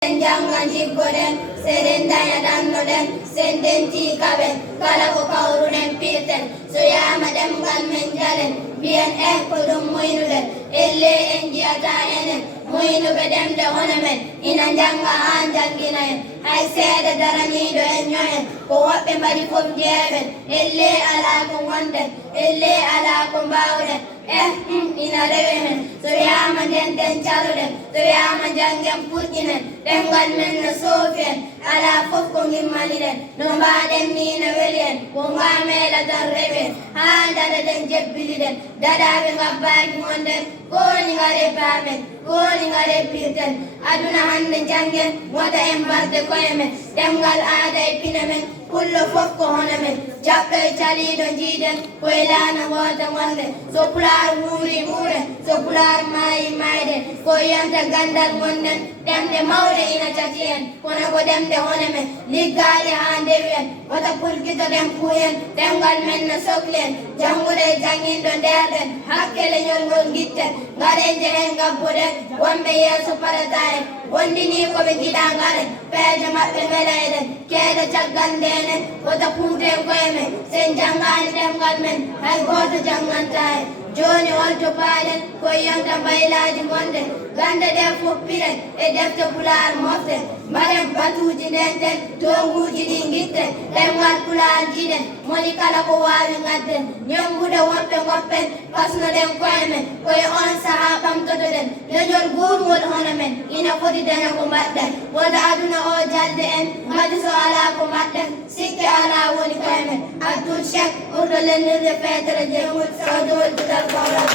Jangan jikoden, serendaya dannoden, sendenti kaben, kalako kaurunen piten, soya madam kan menjalen, bian kodum muinuden, elle enjiata enen, muinu bedem de honamen, ina janga anjanginaen, ay seeda daranido enyoen, ko wabbe mari fom jeben, elle ala ko wonden, elle ala ko bawden, ina rewen, soya maden den chaluden, soya manjangem purjinen, dengal men no sofen ala fof ko gimmaniɗen no mbaɗen ni no weli en ko ngamela tan reɓen ha dadaɗen jebbiliɗen daɗaɓe ngabbaki gonɗen goni ngare bamen goni ngare pirten aduna hande janggen wota en barde koye men ɗemgal aada e pina men pullo fof ko hono men jaɓɓo e caliɗo jiiɗen koye laana wota gonɗe so pular wuuri muuren so pular maayi mayde ko yiyanta gandal gonɗen ɗemɗe mawɗe ina cati en kono ko ɗemɗe hono men liggaɗe ha ndewi en wota pulkitoɗen puuyen ɗemgal men no sohli en janngude e janginɗo nderɗen hakkele ñolngol guitten gaɗen jehen gabbuɗen wonɓe yeeso parata en wondini koɓe giɗa garen peeje maɓɓe wela eɗen keeɗe caggal ndenen wota puuten koye men sen janngani ɗemgal men hay goto jannganta en joni on to paaɗen koye yonta baylaji gonɗen gande ɗe foppiɗen e defte pular moften mbaɗen batuji ndenten tonguji ɗi guitten ɗemgal pular jiɗen moni kala ko wawi gadden ñambude wonɓe goppen pasnoɗen koye men koye on saaha ɓamtotoɗen leñol gurgol hono men ina foti dana ko mbaɗɗen woda aduna o jalde en madi so ala ko mbaɗɗen sikke ala woni koye men abdoul chek ɓurɗo lennirde feetere jemum sawdowol dudal kawral